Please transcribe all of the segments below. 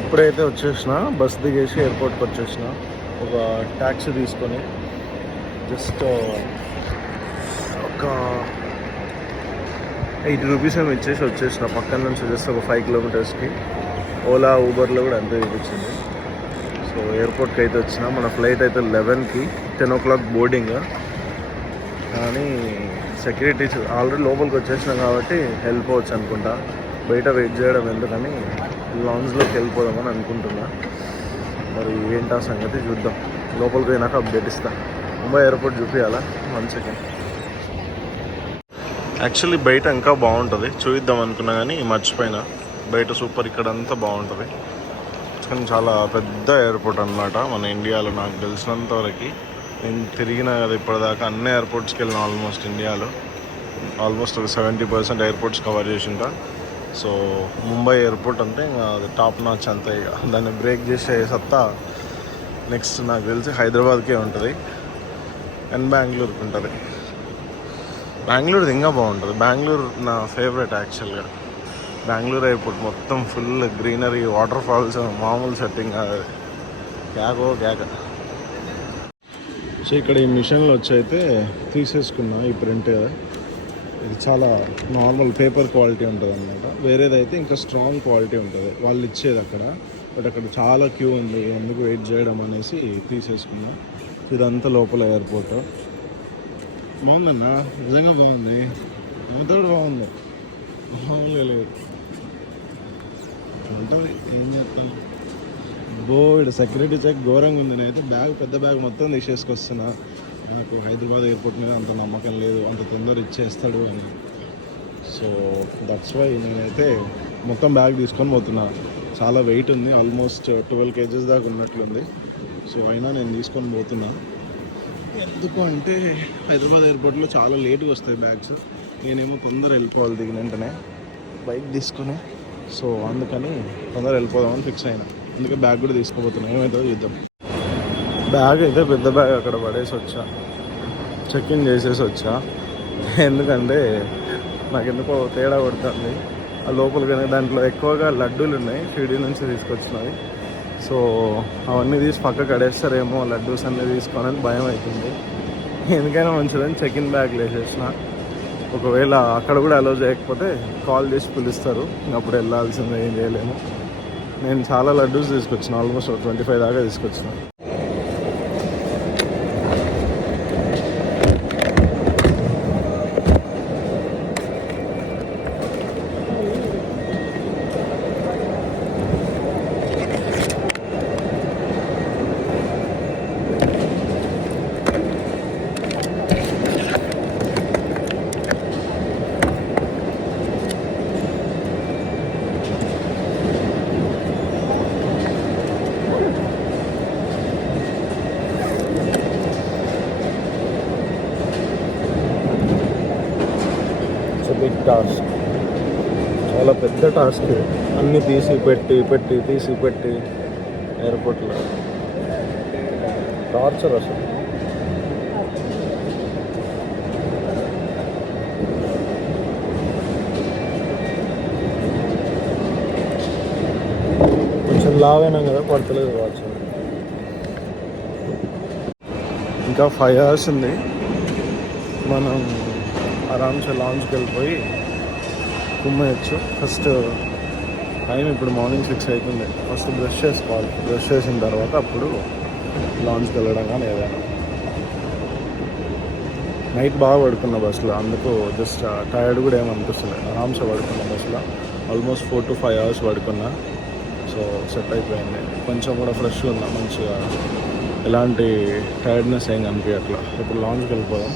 ఇప్పుడైతే వచ్చేసిన బస్ దిగేసి ఎయిర్పోర్ట్కి వచ్చేసిన. ఒక ట్యాక్సీ తీసుకొని జస్ట్ ఒక 80 రూపీస్ ఏమి ఇచ్చేసి వచ్చేసిన. పక్కన నుంచి జస్ట్ ఒక 5 కిలోమీటర్స్కి. ఓలా ఊబర్లో కూడా అంతే చూపించింది. సో ఎయిర్పోర్ట్కి అయితే వచ్చిన. మన ఫ్లైట్ అయితే 11కి 10 o'clock బోర్డింగ్. కానీ సెక్యూరిటీ ఆల్రెడీ లోపలికి వచ్చేసినాం కాబట్టి వెళ్ళిపోవచ్చు అనుకుంటా. బయట వెయిట్ చేయడం ఎందుకని లాంజ్లోకి వెళ్ళిపోదామని అనుకుంటున్నా. మరి ఏంటా సంగతి చూద్దాం. లోపలికి పోయినాక అప్డేట్ ఇస్తా. ముంబై ఎయిర్పోర్ట్ చూపించాలా 1 సెకండ్. యాక్చువల్లీ బయట ఇంకా బాగుంటుంది, చూపిద్దాం అనుకున్నా కానీ మర్చిపోయినా. బయట సూపర్, ఇక్కడ అంతా బాగుంటుంది. కానీ చాలా పెద్ద ఎయిర్పోర్ట్ అనమాట మన ఇండియాలో. నాకు తెలిసినంత వరకు నేను తిరిగిన కదా ఇప్పటిదాకా అన్ని ఎయిర్పోర్ట్స్కి వెళ్ళిన ఆల్మోస్ట్ ఇండియాలో. ఆల్మోస్ట్ ఒక 70% ఎయిర్పోర్ట్స్ కవర్ చేసింటా. సో ముంబై ఎయిర్పోర్ట్ అంటే ఇంకా అది టాప్ నాచ్ అంతే. ఇక దాన్ని బ్రేక్ చేసే సత్తా నెక్స్ట్ నాకు తెలిసి హైదరాబాద్కే ఉంటుంది అండ్ బెంగళూరుకి ఉంటుంది. బెంగళూరుది ఇంకా బాగుంటుంది. బెంగళూరు నా ఫేవరెట్ యాక్చువల్గా. బెంగళూరు ఎయిర్పోర్ట్ మొత్తం ఫుల్ గ్రీనరీ, వాటర్ ఫాల్స్, మామూలు సెట్టింగ్ అది కేక. సో ఇక్కడ ఈ మిషన్లో వచ్చి అయితే తీసేసుకున్నా ఈ ప్రింట్. ఇది చాలా నార్మల్ పేపర్ క్వాలిటీ ఉంటుంది అన్నమాట. వేరేదైతే ఇంకా స్ట్రాంగ్ క్వాలిటీ ఉంటుంది వాళ్ళు ఇచ్చేది అక్కడ. బట్ అక్కడ చాలా క్యూ ఉంది, ఎందుకు వెయిట్ చేయడం అనేసి తీసేసుకున్నా. ఇదంతా లోపల ఎయిర్పోర్ట్. బాగుందన్నా, నిజంగా బాగుంది. అంతా కూడా బాగుంది, మామూలుగా లేదు. ఉంటుంది, ఏం చేస్తాను. ఇక్కడ సెక్యూరిటీ చెక్ ఘోరంగా ఉంది. నేనైతే పెద్ద బ్యాగ్ మొత్తం తీసేసుకొస్తున్నా. నాకు హైదరాబాద్ ఎయిర్పోర్ట్ మీద అంత నమ్మకం లేదు, అంత తొందర ఇచ్చేస్తాడు అని. సో దట్స్ వై నేనైతే మొత్తం బ్యాగ్ తీసుకొని పోతున్నా. చాలా వెయిట్ ఉంది, ఆల్మోస్ట్ 12 kgs దాకా ఉన్నట్లుంది. సో అయినా నేను తీసుకొని పోతున్నా. ఎందుకు అంటే హైదరాబాద్ ఎయిర్పోర్ట్లో చాలా లేట్గా వస్తాయి బ్యాగ్స్. నేనేమో తొందర వెళ్ళిపోవాలి దిగిన వెంటనే బైక్ తీసుకొని. సో అందుకని తొందర వెళ్ళిపోదామని ఫిక్స్ అయినా. అందుకే బ్యాగ్ కూడా తీసుకోబోతున్నా. ఏమవుతుందో చూద్దాం. బ్యాగ్ అయితే పెద్ద బ్యాగ్ అక్కడ పడేసి వచ్చా, చెక్ ఇన్ చేసేసి వచ్చా. ఎందుకంటే నాకు ఎందుకో తేడా కొడుతుంది. ఆ లోపలికనే దాంట్లో ఎక్కువగా లడ్డూలు ఉన్నాయి, షిరిడి నుంచి తీసుకొచ్చినవి. సో అవన్నీ తీసి పక్కకు కడేస్తారేమో లడ్డూస్ అన్నీ తీసుకోవాలని భయం అవుతుంది. ఎందుకైనా మంచిదని చెక్ ఇన్ బ్యాగ్లు వేసేసిన. ఒకవేళ అక్కడ కూడా అలో చేయకపోతే కాల్ చేసి పిలుస్తారు, అప్పుడు వెళ్ళాల్సిందే, ఏం చేయలేము. నేను చాలా లడ్డూస్ తీసుకొచ్చిన, ఆల్మోస్ట్ 25 దాకా తీసుకొచ్చిన. బిగ్ టాస్క్, చాలా పెద్ద టాస్క్. అన్నీ తీసి పెట్టి ఎయిర్పోర్ట్లో టార్చర్ అసలు. కొంచెం లావైనా కదా పడతలేదు కావచ్చు. ఇంకా 5 hours ఉంది. మనం ఆరామ్సే లాంచ్కి వెళ్ళిపోయి కుమ్మేయచ్చు. ఫస్ట్ టైం ఇప్పుడు మార్నింగ్ 6 అవుతుంది. ఫస్ట్ బ్రష్ చేసుకోవాలి. బ్రష్ చేసిన తర్వాత అప్పుడు లాంచ్కి వెళ్ళడం కానీ ఏదైనా. నైట్ బాగా పడుకున్న బస్సులో, అందుకు జస్ట్ టైర్డ్ కూడా ఏమనిపిస్తుంది. ఆరామ్సే పడుకున్న బస్సులో ఆల్మోస్ట్ 4 to 5 hours పడుకున్నా. సో సెట్ అయిపోయింది. కొంచెం కూడా ఫ్రెష్గా ఉన్నా, మంచిగా ఎలాంటి టైర్డ్నెస్ ఏం కనిపించట్లా. ఇప్పుడు లాంచ్కి వెళ్ళిపోదాం.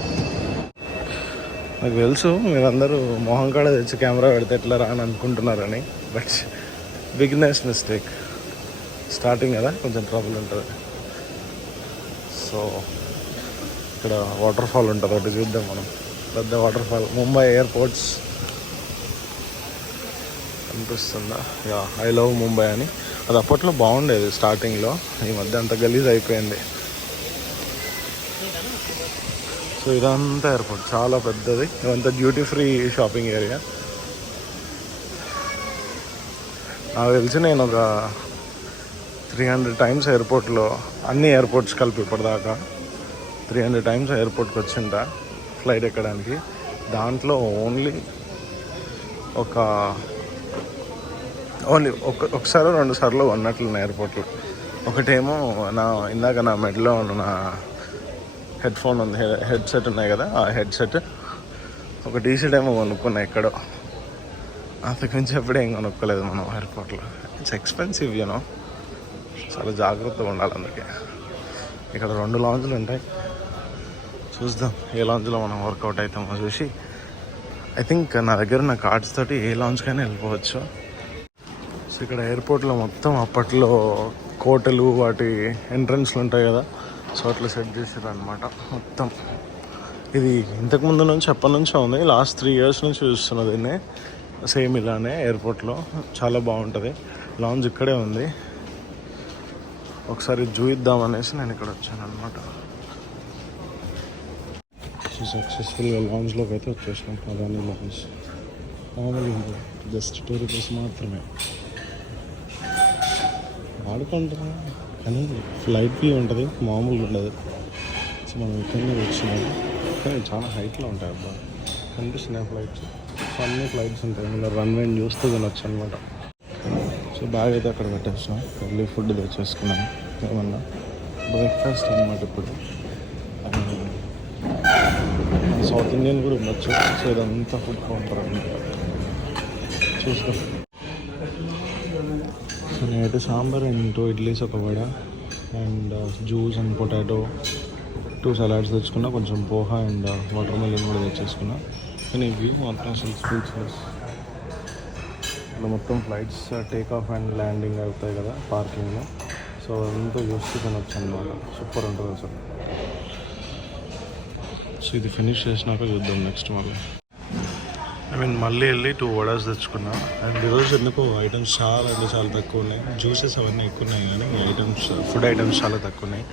నాకు తెలుసు మీరందరూ మొహం కాడ తెచ్చి కెమెరా పెడితే ఎట్లా రా అని అనుకుంటున్నారని. But beginners mistake. స్టార్టింగ్ కదా, కొంచెం ట్రబుల్ ఉంటుంది. సో ఇక్కడ వాటర్ ఫాల్ ఉంటుంది, ఒకటి చూద్దాం మనం. పెద్ద వాటర్ ఫాల్ ముంబై ఎయిర్పోర్ట్స్ అనిపిస్తుందా? యా, ఐ లవ్ ముంబై అని. అది అప్పట్లో బాగుండేది స్టార్టింగ్లో, ఈ మధ్య అంత గలీజ్ అయిపోయింది. సో ఇదంతా ఎయిర్పోర్ట్ చాలా పెద్దది. ఇదంతా డ్యూటీ ఫ్రీ షాపింగ్ ఏరియా. నాకు తెలిసి నేను ఒక 300 టైమ్స్ ఎయిర్పోర్ట్లో, అన్ని ఎయిర్పోర్ట్స్ కలిపి ఇప్పటిదాకా 300 టైమ్స్ ఎయిర్పోర్ట్కి వచ్చింట ఫ్లైట్ ఎక్కడానికి. దాంట్లో ఓన్లీ ఒకసారి 2 సార్లు ఉన్నట్లున్నాయి ఎయిర్పోర్ట్లో. ఒకటేమో ఇందాక నా మెడలో ఉన్న నా హెడ్ఫోన్ ఉంది, హెడ్సెట్ ఉన్నాయి కదా, ఆ హెడ్సెట్. ఒక టీషర్ట్ ఏమో కొనుక్కున్నా ఎక్కడో. అంతకుమించి ఎప్పుడేం కొనుక్కోలేదు మనం ఎయిర్పోర్ట్లో. ఇట్స్ ఎక్స్పెన్సివ్ యూనో, చాలా జాగ్రత్తగా ఉండాలి. అందుకే ఇక్కడ 2 లాంజ్లు ఉంటాయి. చూద్దాం ఏ లాంజ్లో మనం వర్కౌట్ అవుతామో చూసి. ఐ థింక్ నా దగ్గర ఉన్న కార్డ్స్ తోటి ఏ లాంజ్కైనా వెళ్ళిపోవచ్చు. సో ఇక్కడ ఎయిర్పోర్ట్లో మొత్తం అప్పట్లో కోటలు, వాటి ఎంట్రన్స్లు ఉంటాయి కదా, సో అట్లా సెట్ చేసారు అనమాట మొత్తం. ఇది ఇంతకుముందు నుంచి ఎప్పటి నుంచో ఉంది, లాస్ట్ 3 years నుంచి చూస్తున్నా దీన్ని. సేమ్ ఇలానే ఎయిర్పోర్ట్లో చాలా బాగుంటుంది. లాంజ్ ఇక్కడే ఉంది, ఒకసారి చూద్దామనేసి నేను ఇక్కడ వచ్చాను అనమాట. సక్సెస్ఫుల్గా లాంజ్లోకి అయితే వచ్చేసినాం. అదాని లాంజ్ మామూలుగా ఉంటుంది, జస్ట్ 2 రూపీస్ మాత్రమే. వాడుకుంటాం కానీ ఫ్లైట్ వ్యూ ఉంటుంది, మామూలుగా ఉండదు. సో మనం ఇక్కడనే వచ్చినాం, కానీ చాలా హైట్లో ఉంటాయి. అబ్బా కనిపిస్తున్నాయి ఫ్లైట్స్. సో అన్ని ఫ్లైట్స్ ఉంటాయి, ఇలా రన్వేని చూస్తూ తినొచ్చు అనమాట. సో బ్యాగ్ అయితే అక్కడ పెట్టేసినాం, వెళ్ళి ఫుడ్ తెచ్చేసుకున్నాం. ఏమన్నా బ్రేక్ఫాస్ట్ అనమాట ఇప్పుడు. సౌత్ ఇండియన్ కూడా ఉండొచ్చు. సో ఇదంతా ఫుడ్ కౌంటర్ అనమాట. చూస్తాం. సో నేనైతే సాంబార్ అండ్ 2 ఇడ్లీస్, ఒక vada and juice and potato, 2 salads తెచ్చుకున్నా. కొంచెం పోహా అండ్ వాటర్ మెలన్ కూడా తెచ్చేసుకున్నా. కానీ వ్యూ మాత్రం అసలు స్పీచ్లెస్. ఇలా మొత్తం flights take off and landing అవుతాయి కదా పార్కింగ్లో. సో అంతా చూస్తూ తినొచ్చు అనమాట. సూపర్ ఉంటుంది అసలు. సో ఇది ఫినిష్ చేసినాక చూద్దాం నెక్స్ట్ మళ్ళీ వెళ్ళి 2 వడాస్ తెచ్చుకున్నా. అండ్ ఈరోజు ఎందుకు ఐటమ్స్ చాలా తక్కువ ఉన్నాయి. జ్యూసెస్ అవన్నీ ఎక్కువ ఉన్నాయి, కానీ ఫుడ్ ఐటమ్స్ చాలా తక్కువ ఉన్నాయి.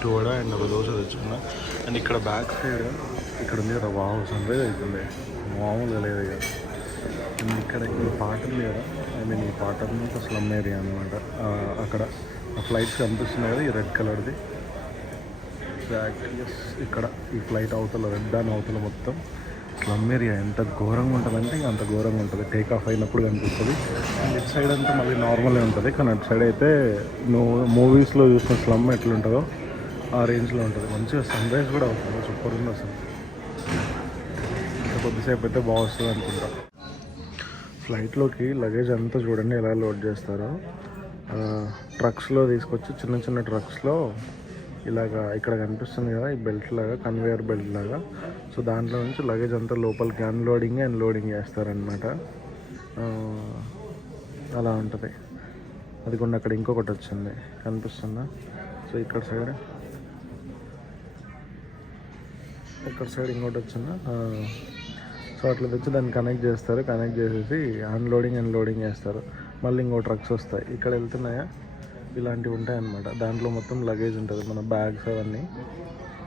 2 వడ అండ్ ఒక దోశ తెచ్చుకున్నా. అండ్ ఇక్కడ బ్యాక్ సైడ్ ఇక్కడ ఉంది కదా, వావ్ సన్రైజ్ అవుతుంది, మామూలుగా లేదు ఇక. అండ్ ఇక్కడ ఈ పార్ట్ ఉంది కదా, ఈ పార్ట్ అంతా స్లమ్ ఏరియా అనమాట. అక్కడ ఫ్లైట్స్ కనిపిస్తున్నాయి కదా, ఈ రెడ్ కలర్ది. ఇక్కడ ఈ ఫ్లైట్ అవతల, రెడ్ దాని అవతల మొత్తం స్లమ్ ఏరియా. ఎంత ఘోరంగా ఉంటుందంటే అంత ఘోరంగా ఉంటుంది. టేక్ ఆఫ్ అయినప్పుడు కనిపిస్తుంది. అండ్ ఇటు సైడ్ అంతా మళ్ళీ నార్మల్గా ఉంటుంది, కానీ అటు సైడ్ అయితే నువ్వు మూవీస్లో చూసిన స్లమ్ ఎట్లుంటుందో ఆ రేంజ్లో ఉంటుంది. మంచిగా సన్ రైజ్ కూడా అవుతుంది, సూపర్ ఉంది అసలు. కొద్దిసేపు అయితే బాగుంటుంది అనుకుంటా. ఫ్లైట్లోకి లగేజ్ అంతా చూడండి ఎలా లోడ్ చేస్తారో. ట్రక్స్లో తీసుకొచ్చి చిన్న ట్రక్స్లో ఇలాగా ఇక్కడ కనిపిస్తుంది కదా, ఈ బెల్ట్ లాగా, కన్వేయర్ బెల్ట్ లాగా. సో దాంట్లో నుంచి లగేజ్ అంతా లోపలికి అన్లోడింగ్ అండ్ లోడింగ్ చేస్తారనమాట. అలా ఉంటుంది. అది కూడా అక్కడ ఇంకొకటి వచ్చింది కనిపిస్తుందా. సో ఇక్కడ సైడ్ ఇంకోటి వచ్చిందా. సో అట్లా తెచ్చి దాన్ని కనెక్ట్ చేస్తారు. కనెక్ట్ చేసేసి అన్లోడింగ్ అండ్ లోడింగ్ చేస్తారు. మళ్ళీ ఇంకో ట్రక్స్ వస్తాయి, ఇక్కడ వెళ్తున్నాయా, ఇలాంటివి ఉంటాయన్నమాట. దాంట్లో మొత్తం లగేజ్ ఉంటుంది, మన బ్యాగ్స్ అవన్నీ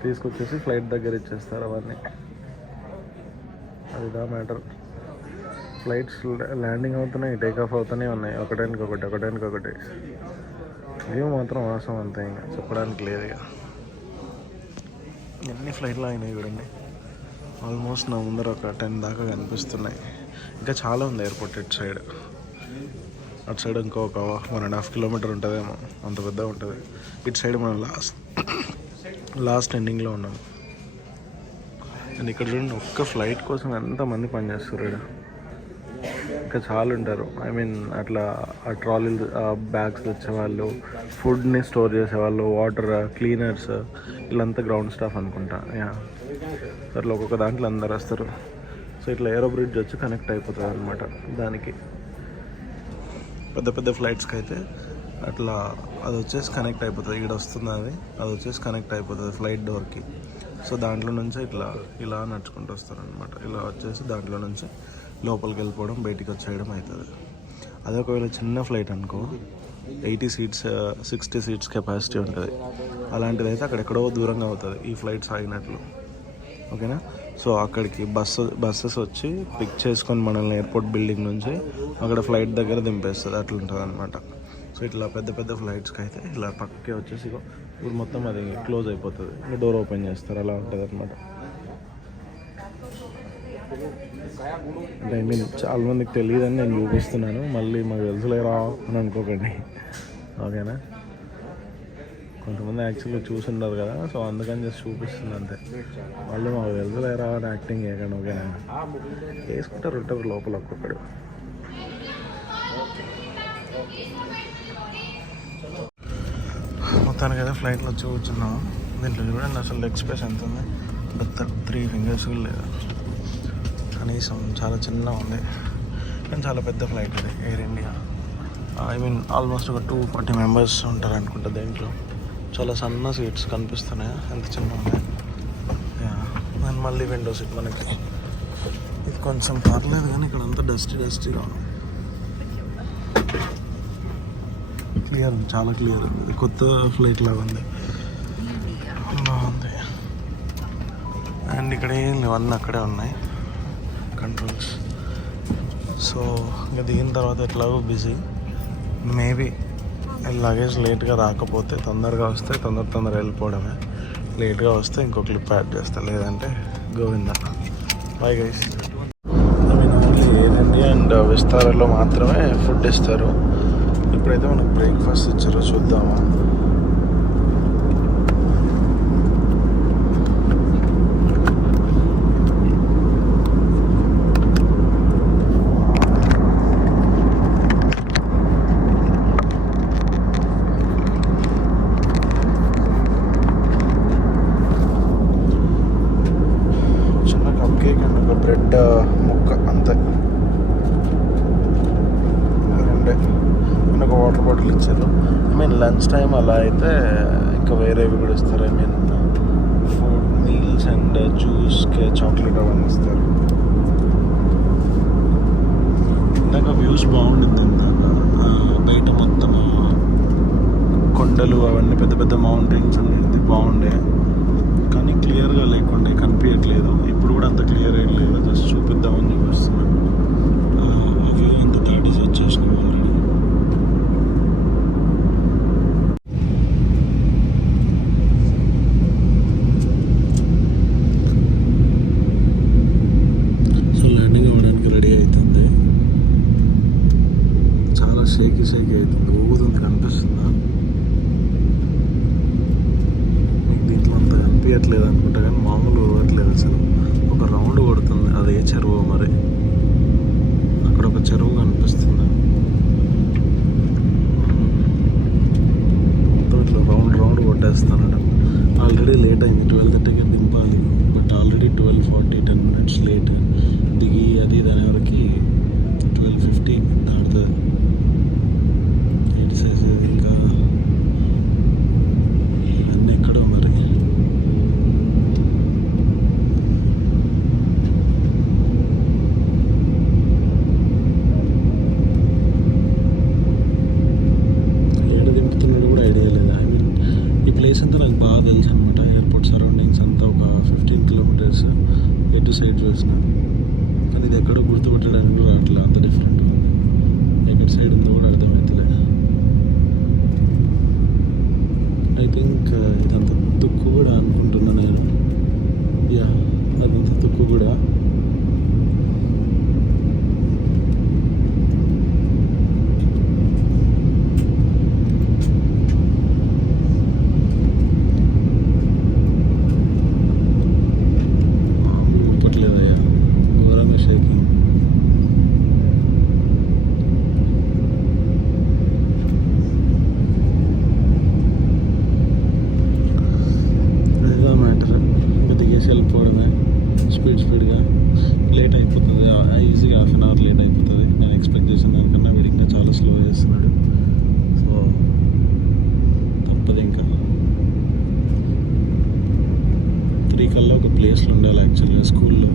తీసుకొచ్చేసి ఫ్లైట్ దగ్గర ఇచ్చేస్తారు అవన్నీ. అదిదా మ్యాటర్. ఫ్లైట్స్ ల్యాండింగ్ అవుతున్నాయి, టేక్ ఆఫ్ అవుతూనే ఉన్నాయి, ఒకటానికొకటి. వ్యూ మాత్రం అవసరం అంతే, ఇంకా చెప్పడానికి లేదు. ఇక ఎన్ని ఫ్లైట్లు అయినాయి చూడండి. ఆల్మోస్ట్ నా ముందర ఒక 10 దాకా కనిపిస్తున్నాయి. ఇంకా చాలా ఉంది ఎయిర్పోర్ట్ ఇటు సైడ్. అటు సైడ్ ఇంకొక 1.5 కిలోమీటర్ ఉంటుందేమో, అంత పెద్ద ఉంటుంది. ఇటు సైడ్ మనం లాస్ట్ ఎండింగ్లో ఉన్నాం. అండ్ ఇక్కడ చూడండి, ఒక్క ఫ్లైట్ కోసం ఎంతమంది పనిచేస్తారు ఇక్కడ. ఇంకా చాలా ఉంటారు. అట్లా ఆ ట్రాలీలు, బ్యాగ్స్ తెచ్చేవాళ్ళు, ఫుడ్ని స్టోర్ చేసేవాళ్ళు, వాటర్ క్లీనర్స్, వీళ్ళంతా గ్రౌండ్ స్టాఫ్ అనుకుంటా. అట్లా ఒక్కొక్క దాంట్లో అందరు వస్తారు. సో ఇట్లా ఏరో బ్రిడ్జ్ వచ్చి కనెక్ట్ అయిపోతుంది అనమాట. దానికి పెద్ద ఫ్లైట్స్కి అయితే అట్లా అది వచ్చేసి కనెక్ట్ అయిపోతుంది. ఇక్కడ వస్తుంది అది వచ్చేసి కనెక్ట్ అయిపోతుంది ఫ్లైట్ డోర్కి. సో దాంట్లో నుంచి ఇలా నడుచుకుంటూ వస్తారనమాట. ఇలా వచ్చేసి దాంట్లో నుంచి లోపలికి వెళ్ళిపోవడం, బయటికి వచ్చేయడం అవుతుంది. అదే ఒకవేళ చిన్న ఫ్లైట్ అనుకో, 80 seats 60 seats కెపాసిటీ ఉంటుంది. అలాంటిది అయితే అక్కడెక్కడో దూరంగా అవుతుంది ఈ ఫ్లైట్స్ ఆగినట్లు. ఓకేనా. సో అక్కడికి బస్సెస్ వచ్చి పిక్ చేసుకొని మనల్ని ఎయిర్పోర్ట్ బిల్డింగ్ నుంచి అక్కడ ఫ్లైట్ దగ్గర దింపేస్తుంది. అట్లా ఉంటుంది అనమాట. సో ఇట్లా పెద్ద పెద్ద ఫ్లైట్స్కి అయితే ఇలా పక్కకే వచ్చేసి ఇప్పుడు మొత్తం అది క్లోజ్ అయిపోతుంది, ఇంకా డోర్ ఓపెన్ చేస్తారు. అలా ఉంటుంది అనమాట. అంటే ఐ మీన్ చాలా మందికి తెలియదని నేను చూపిస్తున్నాను, మళ్ళీ మాకు తెలుసులేరా అని అనుకోకండి, ఓకేనా? కొంతమంది యాక్చువల్గా చూసి ఉండరు కదా, సో అందుకని జస్ట్ చూపిస్తుంది అంతే. మళ్ళీ మాకు తెలుసులేరా అని యాక్టింగ్ చేయకండి, ఓకేనా? వేసుకుంటారు ఉంటారు లోపల ఒక్కొక్కడు. మొత్తానికి అయితే ఫ్లైట్లో వచ్చి కూర్చున్నాము. దీంట్లో చూడండి అసలు లెగ్ స్పేస్ ఎంత ఉంది, 3 ఫింగర్స్ కూడా లేదు కనీసం. చాలా చిన్నగా ఉంది, కానీ చాలా పెద్ద ఫ్లైట్ ఇది, air India. I mean almost ఒక 240 మెంబర్స్ ఉంటారు అనుకుంటా దీంట్లో. చాలా సన్న సీట్స్ కనిపిస్తున్నాయి, ఎంత చిన్న ఉన్నాయి. అండ్ మళ్ళీ విండో సీట్ మనకి. ఇది కొంచెం పర్లేదు, కానీ ఇక్కడ అంతా డస్టీగా ఉంది. క్లియర్, చాలా క్లియర్ ఉంది. ఇది కొత్త ఫ్లైట్ లాగా ఉంది, బాగుంది. అండ్ ఇక్కడ ఏం లేవు, అన్నీ అక్కడే ఉన్నాయి కంట్రోల్స్. సో ఇంకా దిగిన తర్వాత ఎట్లాగో బిజీ. మేబీ లగేజ్ లేట్గా రాకపోతే, తొందరగా వస్తే తొందర వెళ్ళిపోవడమే. లేట్గా వస్తే ఇంకో క్లిప్ యాడ్ చేస్తా, లేదంటే Govinda. Bye guys. I mean only Air India and విస్తారాలో మాత్రమే ఫుడ్ ఇస్తారు. ఇప్పుడైతే మనకు బ్రేక్ఫాస్ట్ ఇచ్చారో చూద్దాము. చిన్న కప్ కేక్ అండ్ ఒక బ్రెడ్ ముక్క అంతే, ఒక వాటర్ బాటిల్ ఇచ్చారు. ఐ మీన్ లంచ్ టైం అలా అయితే ఇంకా వేరేవి కూడా ఇస్తారు. I mean food meals and juice, chocolate అవన్నీ ఇస్తారు. ఇందాక వ్యూస్ బాగుండింది అంతా, బయట మొత్తం కొండలు అవన్నీ పెద్ద పెద్ద మౌంటైన్స్ అనేది బాగుండే, కానీ క్లియర్గా లేకుండే, కనిపించట్లేదు. ఇప్పుడు కూడా అంత క్లియర్ ఏం లేదు, జస్ట్ చూపిద్దామని చూపిస్తున్నాను. వ్యూ అంతా దాటేసి వచ్చేసినాం ఆల్రెడీ. షేక్ అవుతుంది, ఊగుతుంది, కనిపిస్తుందా మీకు? దీంట్లో అంత కనిపించట్లేదు అనుకుంటా, కానీ మామూలు ఊగట్లేదు అసలు. ఒక రౌండ్ కొడుతుంది, అదే చెరువు మరి. అక్కడ ఒక చెరువు కనిపిస్తుంది, మొత్తం ఇట్లా రౌండ్ కొట్టేస్తాను. ఆల్రెడీ లేట్ అయింది, 12:30కి దింపాలి, బట్ ఆల్రెడీ 12:40, 10 minutes లేట్. దిగి అది దాని వరకు 12:50 దాడుతుంది. ఇంకా అన్నీ ఎక్కడో మరి. ఏడ దింపుతున్నాడు కూడా ఐడియా లేదు. ఐ మీన్ ఈ ప్లేస్ అంతా నాకు బాగా తెలుసు అనమాట. ఎయిర్పోర్ట్ సరౌండింగ్స్ అంతా ఒక 15 kilometers ఎటు సైడ్ చూసిన, కానీ ఇది ఎక్కడో గుర్తుపట్టడానికి కూడా అట్లా అంత డిఫరెంట్ ఉంది. ఎక్కడి సైడ్ ఉందో కూడా అర్థమవుతలే. ఐ థింక్ ఇదంతా తుక్కు కూడా అనుకుంటున్నా నేను. యా, అదంతా తుక్కు కూడా. ఊపట్లేదయ్యా, ఘోరంగా షేకింగ్. వెళ్ళిపోవడమే స్పీడ్గా. లేట్ అయిపోతుంది, ఈజీగా 1/2 hour లేట్ అయిపోతుంది. నేను ఎక్స్పెక్ట్ చేసిన దానికన్నా వీడు ఇంకా చాలా స్లో చేస్తున్నాడు. సో తప్పదు, ఇంకా 3 కల్లా ఒక ప్లేస్లో ఉండాలి యాక్చువల్గా స్కూల్లో,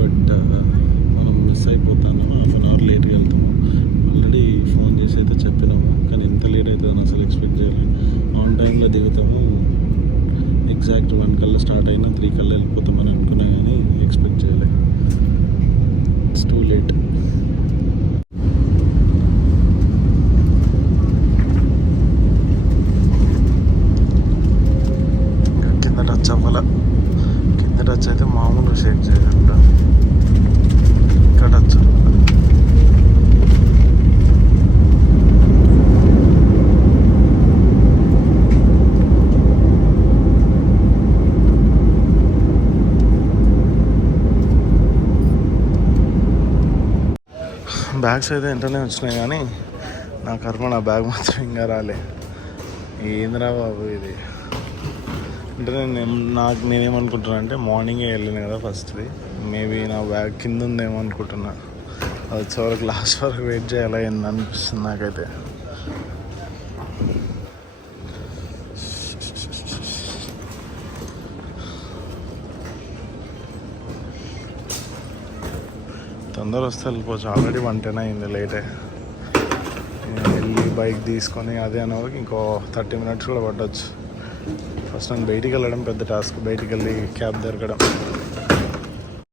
బట్ మనం మిస్ అయిపోతాను. 1/2 hour లేట్గా వెళ్తాము. ఆల్రెడీ ఫోన్ చేసి అయితే చెప్పినాము, కానీ ఎంత లేట్ అవుతుందని అసలు ఎక్స్పెక్ట్ చేయలేదు. ఆన్ టైంలో దిగుతాము, ఎగ్జాక్ట్ 1 కల్లా స్టార్ట్ అయినా 3 కల్లా వెళ్ళిపోతామని అనుకున్నా, కానీ ఎక్స్పెక్ట్ చేయలే. It's too late. కింద టచ్ అవ్వాల. కింద టచ్ అయితే మామూలు షేక్ చేయాలంట. ఇక్కడ టచ్ అవ్వాలి. బ్యాగ్స్ అయితే వెంటనే వచ్చినాయి కానీ నా కర్మ నా బ్యాగ్ మాత్రం ఇంకా రాలే. ఏందిరా బాబు ఇది. అంటే నేనేమనుకుంటున్నా అంటే మార్నింగే వెళ్ళాను కదా ఫస్ట్ది, మేబీ నా బ్యాగ్ కింద ఉందేమో అనుకుంటున్నా. అది వచ్చే వరకు లాస్ట్ వరకు వెయిట్ చేయాలి ఏంది అనిపిస్తుంది నాకైతే. తొందర వస్తే వెళ్ళిపోవచ్చు. ఆల్రెడీ 1:10 అయింది, లేటే. వెళ్ళి బైక్ తీసుకొని అదే అనే వరకు ఇంకో 30 minutes కూడా పట్టవచ్చు. ఫస్ట్ నేను బయటికి వెళ్ళడం పెద్ద టాస్క్, బయటికి వెళ్ళి క్యాబ్ దొరకడం.